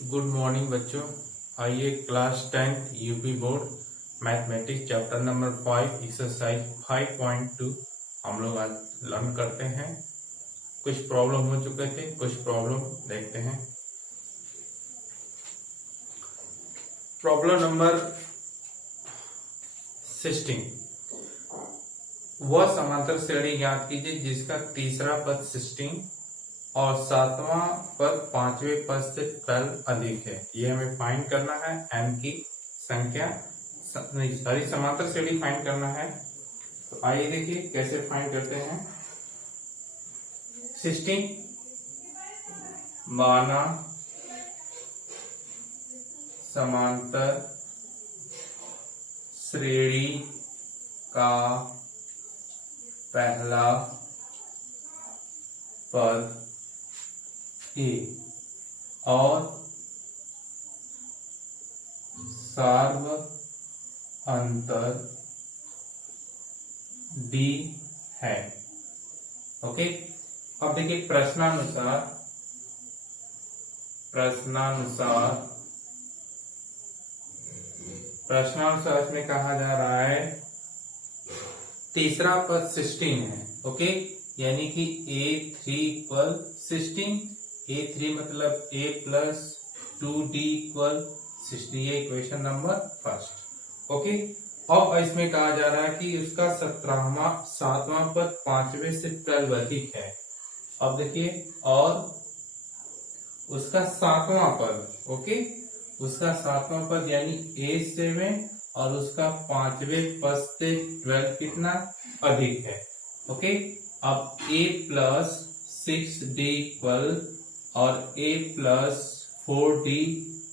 Good morning बच्चों। आइए class 10th UP board mathematics chapter number 5 exercise 5.2 हम लोग आज लर्न करते हैं। कुछ प्रॉब्लम हो चुके थे, कुछ प्रॉब्लम देखते हैं। प्रॉब्लम नंबर 16, वह समांतर श्रेणी ज्ञात कीजिए जिसका तीसरा पद 16 और सातवां पद पांचवें पद से 12 अधिक है। ये हमें फाइंड करना है। n की संख्या सारी समांतर श्रेणी फाइंड करना है। तो आइए देखिए कैसे फाइंड करते हैं। 16 माना समांतर श्रेणी का पहला पद ए और सार्व अंतर डी है। ओके, अब देखिए प्रश्नानुसार इसमें कहा जा रहा है तीसरा पद 16 है। ओके, यानी कि a3 इक्वल 16, a3 मतलब a प्लस 2d इक्वल 16, ये इक्वेशन नंबर फर्स्ट। ओके, अब इसमें कहा जा रहा है कि उसका सातवां पद पांचवें से 12 अधिक है। अब देखिए, और उसका सातवां पद, ओके, उसका सातवां पद यानी a7 और उसका पांचवें पद से 12 कितना अधिक है। ओके, अब a प्लस 6d इक्वल और a प्लस 4d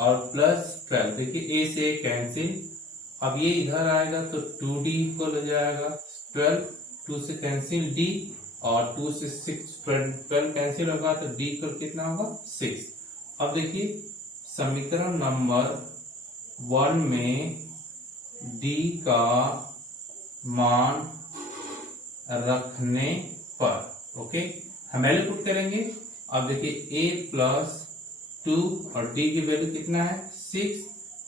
और प्लस 12। देखिए a से कैंसिल, अब ये इधर आएगा तो 2d इक्वल हो जाएगा 12, 2 से कैंसिल d और 2 से 6 12 कैंसिल होगा तो d इक्वल कितना होगा 6। अब देखिए समीकरण नंबर 1 में d का मान रखने पर, ओके, हम वैल्यू पुट करेंगे। अब देखिए a प्लस 2 और d की वैल्यू कितना है 6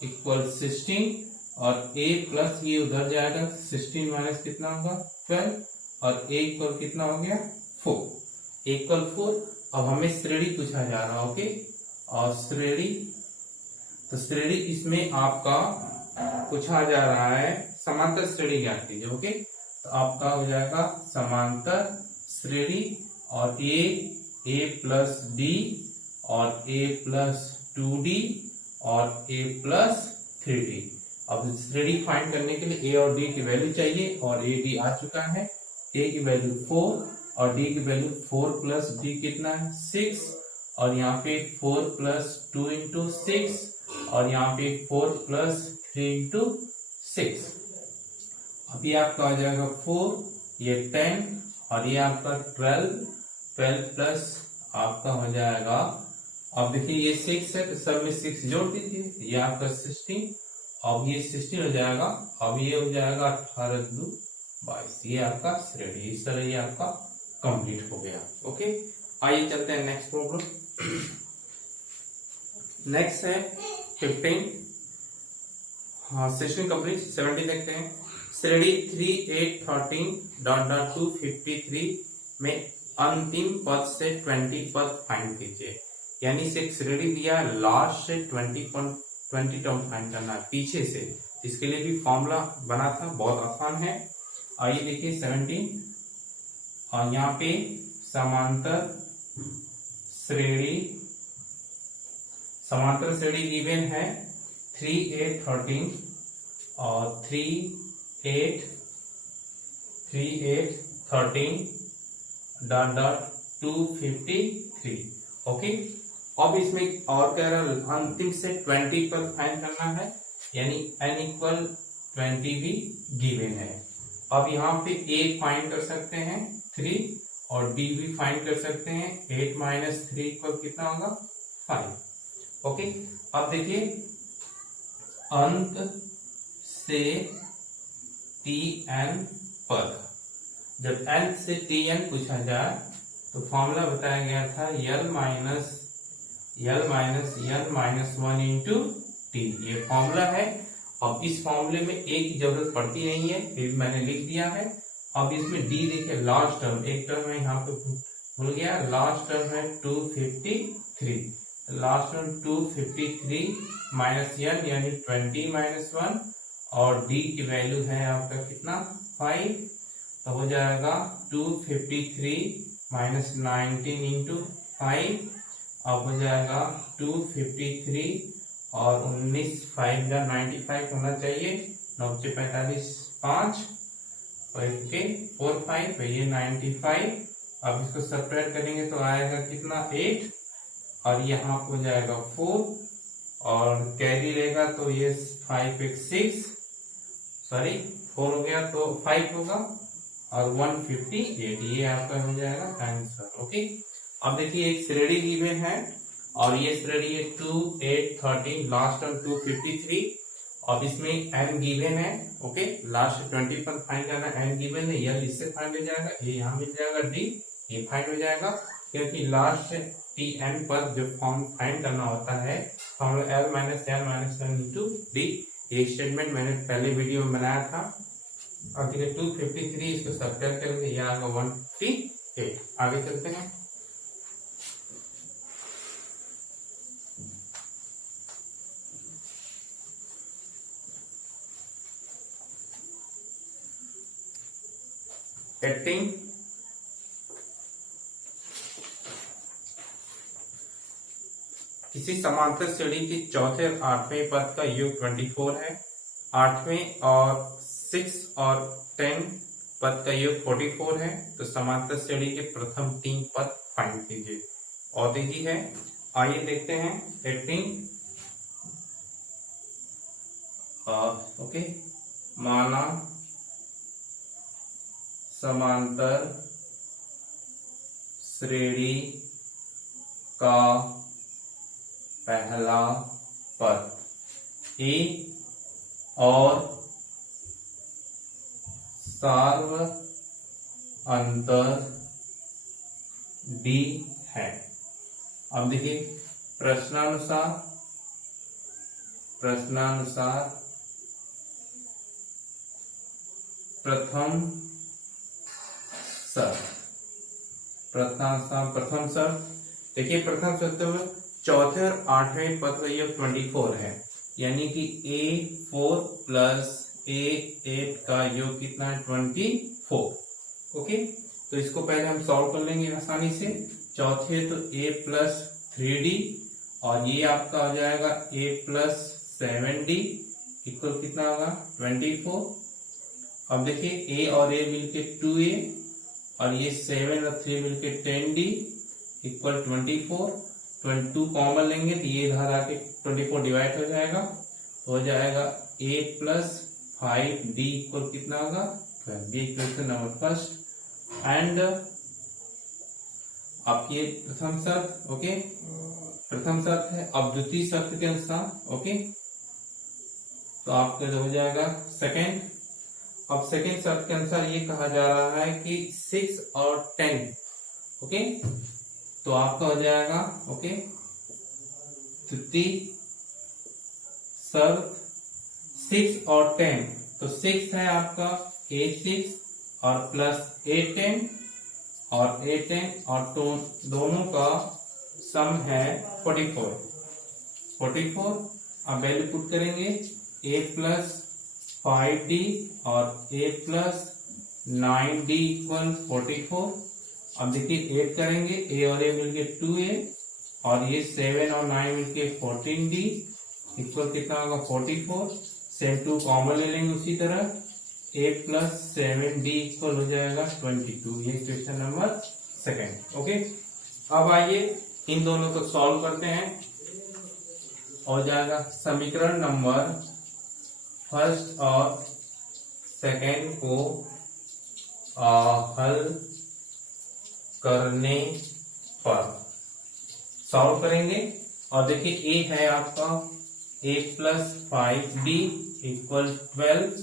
इक्वल 16 और a प्लस ये उधर जाएगा 16 माइनस कितना होगा 12 और a इक्वल कितना हो गया 4 इक्वल 4। अब हमें श्रेणी पूछा जा रहा है। ओके, और श्रेणी, तो श्रेणी इसमें आपका पूछा जा रहा है समांतर श्रेणी ज्ञात कीजिए। ओके, तो आपका हो जाएगा समांतर श्रेणी और a प्लस d और a प्लस 2d और a प्लस 3d। अब श्रेणी फाइंड करने के लिए a और d की वैल्यू चाहिए और a d आ चुका है। a की वैल्यू 4 और d की वैल्यू 4 प्लस d कितना है 6 और यहाँ पे 4 प्लस 2 इंटू 6 और यहाँ पे 4 प्लस 3 इंटू 6। अभी आपका आ जाएगा 4, ये 10 और ये आपका 12 प्लस आपका हो जाएगा, अब देखिए ये 6 है तो सब में 6 जोड़ दीजिए, ये आपका 16, अब ये 16 हो जाएगा, अब ये हो जाएगा 18 2 22, ये आपका श्रेणी। इस तरह ये आपका कंप्लीट हो गया। ओके, आइए चलते हैं नेक्स्ट प्रॉब्लम। नेक्स्ट है 15, हाँ 16 कंप्लीट, 17 देखते हैं। श्रेणी 3 8 13 डॉट डॉट 253 में अंतिम पद से 20 पद फाइंड कीजिए। यानी से एक श्रेणी दिया है, लास्ट से 20 टर्म फाइंड करना है पीछे से। इसके लिए भी फॉर्मूला बना था, बहुत आसान है। आइए देखिए 17, और यहाँ पे समांतर श्रेणी गिवन है 3 8 13 और 3 8 13 डॉट डॉट 253। ओके, अब इसमें और कह रहा है अंतिम से 20 पर फाइंड करना है, यानी n इक्वल 20 भी गिवन है। अब यहाँ पे a फाइंड कर सकते हैं 3 और b भी फाइंड कर सकते हैं। 8 माइनस 3 इक्वल कितना होगा 5। ओके, अब देखिए अंत से tn पद, जब n से tn पूछा जाए तो फॉर्मूला बताया गया था l minus L minus L minus 1 into T, ये फॉर्मूला है। अब इस फॉर्मूले में ए की जरूरत पड़ती नहीं है, फिर मैंने लिख दिया है। अब इसमें डी देखिए, लास्ट टर्म, एक टर्म है यहाँ पे भूल गया, लास्ट टर्म है 253, लास्ट टर्म 253 माइनस n यानी 20 माइनस 1, और डी की वैल्यू है आपका कितना 5, तो हो जाएगा 253 माइनस 19 इंटू 5, अब हो जाएगा 253 और 19, 5 का 95 होना चाहिए, 9 से 45 5, ओके 4 5, तो ये 95। अब इसको सब्ट्रैक्ट करेंगे तो आएगा कितना 8, और यहाँ हो जाएगा 4, और कैरी रहेगा तो ये 5 एक 6, सॉरी 4 हो गया तो 5 होगा, और 158, ये आपका हो जाएगा आंसर। ओके, अब देखिए एक श्रेणी गिवन है, और ये श्रेणी है 2 8 13, लास्ट टर्म 253, और इसमें n गिवन है। ओके, लास्ट 20 पर फाइंड करना, n गिवन है, यह इससे फाइंड हो जाएगा, ये यहाँ मिल जाएगा, डी ये फाइंड हो जाएगा, क्योंकि लास्ट tn पर जो फॉर्म फाइंड करना होता है formula l minus n into D. ये स्टेटमेंट मैंने पहले वीडियो में बनाया था। अब देखिए 253, इसको सब्ट्रैक्ट करेंगे, ये आएगा 158। आगे चलते हैं। किसी समांतर श्रेणी के चौथे और 8वें पद का योग 24 है। 8वें और 6 और 10 पद का योग 44 है। तो समांतर श्रेणी के प्रथम 3 पद फाइंड कीजिए। और देखिए है, आइए देखते हैं 18। ओके, माना समांतर श्रेणी का पहला पद ए और सार्व अंतर डी है। अब देखिए प्रश्नानुसार प्रथम शर्त देखिए, प्रथम शर्त में चौथे और 8वें पद का योग 24 है, यानी कि A4 प्लस A8 का योग कितना है 24। ओके, तो इसको पहले हम सॉल्व कर लेंगे आसानी से। चौथे तो A प्लस 3D, और ये आपका हो जाएगा A प्लस 7D इक्वल कितना होगा 24। अब देखिए A और A मिलके 2A, और ये 7 और 3 मिलके 10D इक्वल 24। 22 कॉमन लेंगे तो ये इधर आके 24 डिवाइड हो जाएगा, तो हो जाएगा A प्लस 5D इक्वल कितना होगा 12। ये क्वेश्चन नंबर फर्स्ट। एंड आपकी प्रथम शर्त, ओके, प्रथम शर्त है। अब द्वितीय शर्त के अनुसार, ओके, तो आपका हो जाएगा सेकेंड। अब सेकेंड शर्त के अनुसार ये कहा जा रहा है कि 6 और 10, ओके, तो आपका हो जाएगा, ओके, तृतीय शर्त 6 और 10, तो 6 है आपका A6 और प्लस A10 और A10, और दोनों का सम है 44। अब वैल्यू पुट करेंगे, A प्लस 5D और A प्लस 9D इक्वल 44। अब देखिए ऐड करेंगे, A और A मिलके 2A, और ये 7 और 9 मिलके 14D इक्वल कितना होगा 44। सेम 2 कॉमन ले लेंगे उसी तरह, A प्लस 7D इक्वल हो जाएगा 22। ये क्वेश्चन नंबर सेकेंड। ओके, अब आइए इन दोनों को सॉल्व करते हैं। हो जाएगा समीकरण नंबर फर्स्ट और सेकेंड को हल करने पर सॉल्व करेंगे। और देखिए ए है आपका A प्लस 5D इक्वल 12,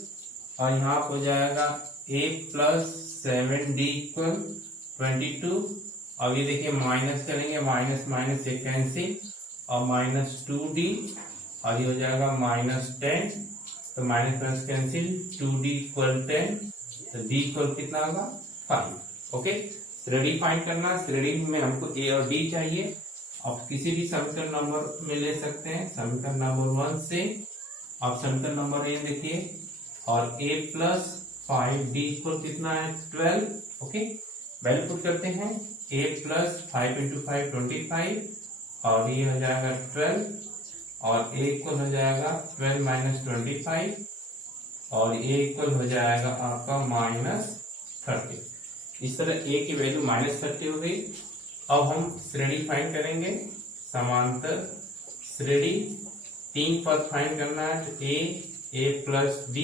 और यहाँ हो जाएगा A प्लस 7D इक्वल 22। अब ये देखिए माइनस करेंगे, माइनस माइनस से कैंसिल, और -2d और ये हो जाएगा -10, तो minus plus cancel, 2d equal 10, तो d इक्वल कितना होगा 5। ओके, श्रेणी फाइंड करना, श्रेणी में हमको a और d चाहिए। आप किसी भी समीकरण नंबर में ले सकते हैं, समीकरण नंबर 1 से आप समीकरण नंबर a देखिए, और a प्लस 5d इक्वल कितना है 12। ओके, वैल्यू पुट करते हैं, a प्लस 5 इंटू 5 25, और ये हो जाएगा 12, और a इक्वल हो जाएगा 12 माइनस 25, और a इक्वल हो जाएगा आपका -30। इस तरह a की वैल्यू -30 हो गई। अब हम श्रेणी फाइंड करेंगे, समांतर श्रेणी 3 पद फाइंड करना है, तो a प्लस d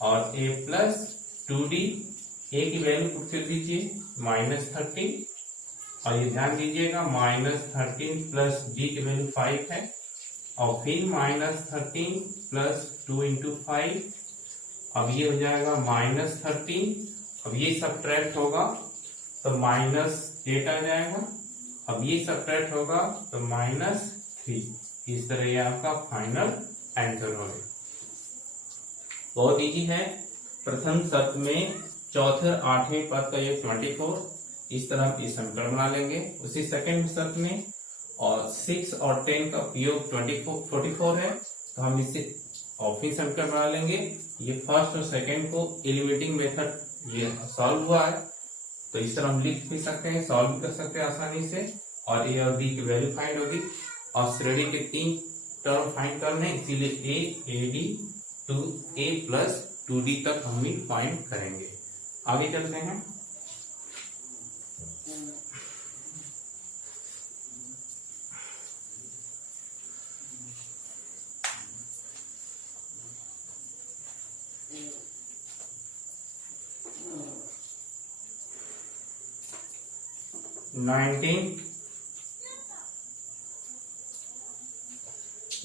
और a प्लस 2d। a की वैल्यू पुट कर दीजिए -30, और ये ध्यान दीजिएगा -13 प्लस d की वैल्यू 5 है, और फिर -13 प्लस 2 इंटू 5, अब ये हो जाएगा -13, अब ये सब्ट्रैक्ट होगा तो -8 आ जाएगा, अब ये सब्ट्रैक्ट होगा तो -3। इस तरह ये आपका फाइनल आंसर होगा। बहुत इजी है। प्रथम शर्त में चौथे 8वें पद का योग 24, इस तरह हम इस समीकरण बना लेंगे। उसी सेकंड शर्त में और 6 और 10 का योग 44 है, तो हम इसे ऑफिन समीकरण बना लेंगे। ये फर्स्ट और सेकंड को एलिमिनेटिंग मेथड ये सॉल्व हुआ है, तो इस तरह हम लिख भी सकते हैं, सॉल्व भी कर सकते हैं आसानी से, और ए और बी की वैल्यू फाइंड होगी, और श्रेणी के 3 टर्म फाइंड करने, इसीलिए a d to a plus 2d तक हम भी फाइंड करेंगे। आगे चलते हैं।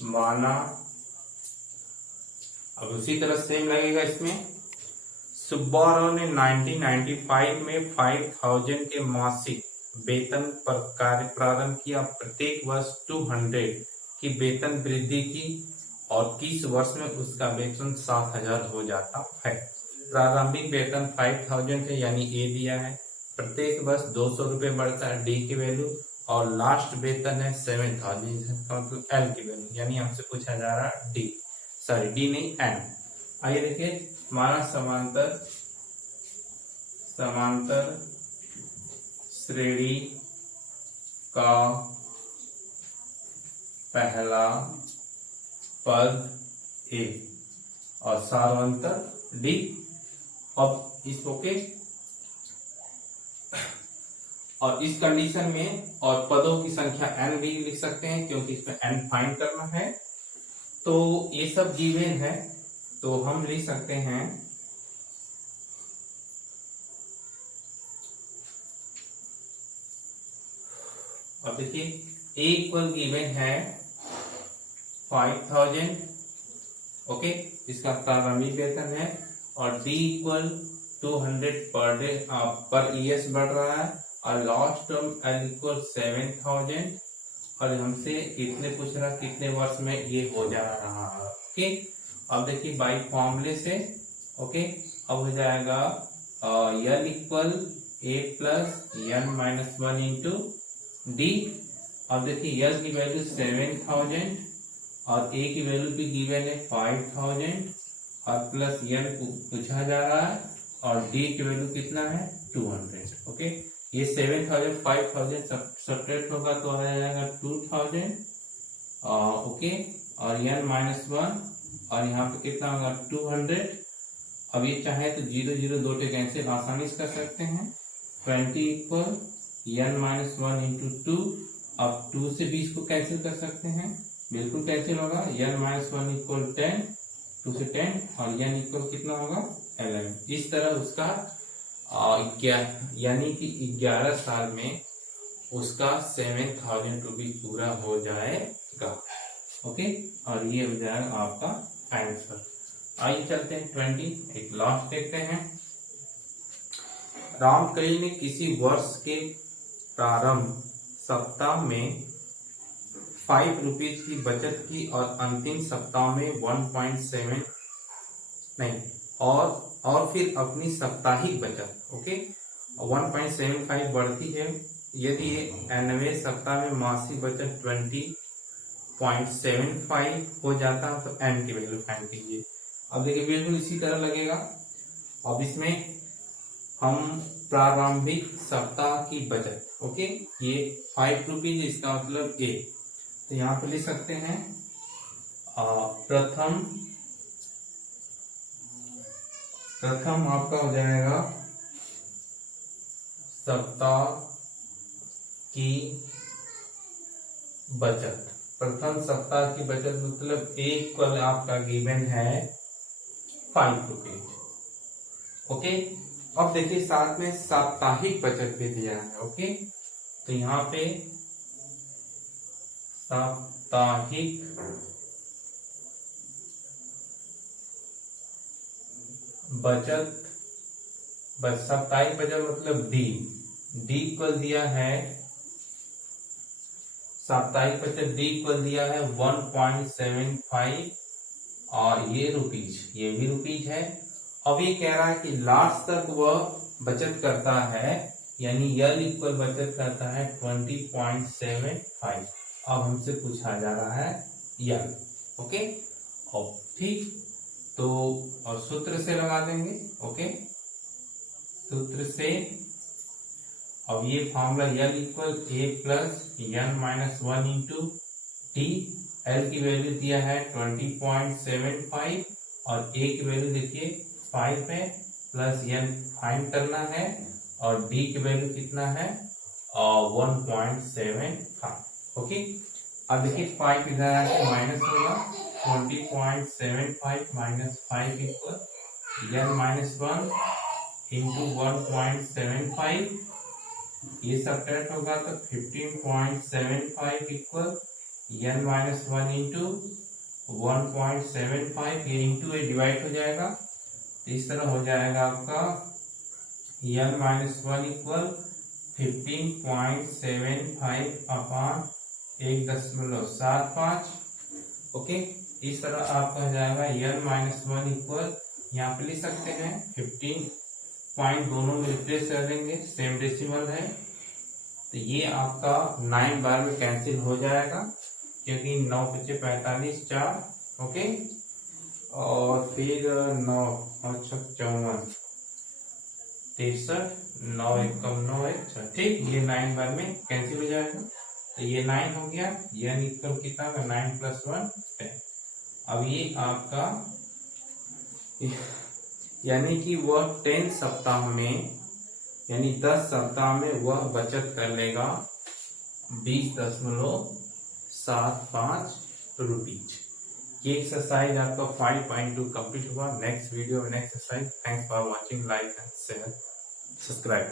माना, अब उसी तरह सेम लगेगा इसमें। सुब्बाराव ने 1995 में 5000 के मासिक वेतन पर कार्य प्रारंभ किया। प्रत्येक वर्ष 200 की वेतन वृद्धि की, और 30 वर्ष में उसका वेतन 7000 हो जाता है। प्रारंभिक वेतन 5000 है, यानी ए दिया है। प्रत्येक वर्ष 200 रुपए बढ़ता है, डी की वैल्यू, और लास्ट वेतन है 7000, मतलब एल की वैल्यू, यानी हमसे पूछा जा रहा है डी, सॉरी डी नहीं एन। आइए देखिए, हमारा समांतर श्रेणी का पहला पद ए और सारांतर डी। अब इस ओके, और इस कंडीशन में और पदों की संख्या n भी लिख सकते हैं, क्योंकि इसमें n फाइंड करना है। तो ये सब गिवन है, तो हम लिख सकते हैं अब देखिए, a इक्वल गिवन है 5000, ओके, इसका प्रारंभिक वेतन है, और d इक्वल 200 पर डे पर ईएस बढ़ रहा है, और लास्ट टर्म एल इक्वल 7000, और हमसे कितने पूछ रहा, कितने वर्ष में ये हो जा रहा है। ओके, अब देखिए बाई फॉर्मूले से, ओके, अब हो जाएगा L equal A plus N minus 1 into D. अब देखिए एल की वैल्यू 7000 और ए की वैल्यू भी गिवन है 5000, और प्लस एन पूछा जा रहा है, और डी की वैल्यू कितना है 200। ओके, ये 7000 5000 सब्ट्रैक्ट होगा तो आ जाएगा 2000, ओके, और n -1, और यहाँ पे कितना होगा 200। अब ये चाहे तो 0 0 2 टे कैंसिल आसानी से कर सकते हैं। 20 इक्वल n -1 इंटू 2, अब 2 से 20 को कैंसिल कर सकते हैं, बिल्कुल कैंसिल होगा। n -1 इक्वल 10, 2 से 10, और n इक्वल कितना होगा 11। इस तरह उसका यानी कि 11 साल में उसका 7000 रुपीज पूरा हो जाएगा। ओके, और ये हो जाएगा आपका आंसर। आइए चलते हैं 20, एक लास्ट देखते हैं। रामकली ने किसी वर्ष के प्रारंभ सप्ताह में 5 रुपीज की बचत की और अंतिम सप्ताह में 1.7 नहीं और फिर अपनी साप्ताहिक बचत ओके 1.75 बढ़ती है। यदि ये 90 सप्ताह में मासिक बचत 20.75 हो जाता है तो एन की वैल्यू फाइंड कीजिए। अब देखिए बिल्कुल इसी तरह लगेगा। अब इसमें हम प्रारंभिक सप्ताह की बचत ओके ये 5 रुपीज इसका मतलब ए, तो यहाँ पे लिख सकते हैं प्रथम आपका हो जाएगा सप्ताह की बचत। प्रथम सप्ताह की बचत मतलब एक कल आपका गिवन है 5 रुपीज ओके। अब देखिए साथ में साप्ताहिक बचत भी दिया है ओके, तो यहाँ पे साप्ताहिक बचत साप्ताहिक बचत मतलब डी को दिया है, साप्ताहिक बचत डी को दिया है 1.75 और ये रुपीज, ये भी रुपीज है। अब ये कह रहा है कि लास्ट तक वह बचत करता है यानी यल इक्वल बचत करता है 20.75। अब हमसे पूछा जा रहा है यल ओके। अब ठीक तो और सूत्र से लगा देंगे ओके, सूत्र से। अब ये formula L equal A plus N minus 1 into T. L की वैल्यू दिया है 20.75 और ए की वैल्यू देखिए 5 है, प्लस एन फाइंड करना है और डी की वैल्यू कितना है 1.75 ओके। अब देखिए 5 इधर आके माइनस होगा, 20.75 minus 5 equal n minus 1 into 1.75, ये सब्ट्रैक्ट होगा तो 15.75 इक्वल एन माइनस 1 इंटू 1.75, ये इंटू ए डिवाइड हो जाएगा तो इस तरह हो जाएगा आपका n minus 1 equal 15.75 upon 1.75 okay. इस तरह आपका हो जाएगा एन माइनस 1 इक्वल, यहाँ पे लिख सकते हैं 15 पॉइंट दोनों में रिप्लेस कर देंगे, सेम डेसिमल है तो ये आपका 9 बार में कैंसिल हो जाएगा क्योंकि 9 × 45 4 ओके, और फिर 9 और 6 54 63 9 एकम 9 1 ठीक, ये 9 बार में कैंसिल हो जाएगा तो ये 9 हो गया, ये इक्वल कितना है 9 + 1 10। अब ये आपका यानी कि वह 10 सप्ताह में यानी 10 सप्ताह में वह बचत कर लेगा 20.75 रुपीज। ये एक्सरसाइज आपका 5.2 कंप्लीट हुआ। नेक्स्ट वीडियो में next exercise. Thanks for watching, like and share, subscribe.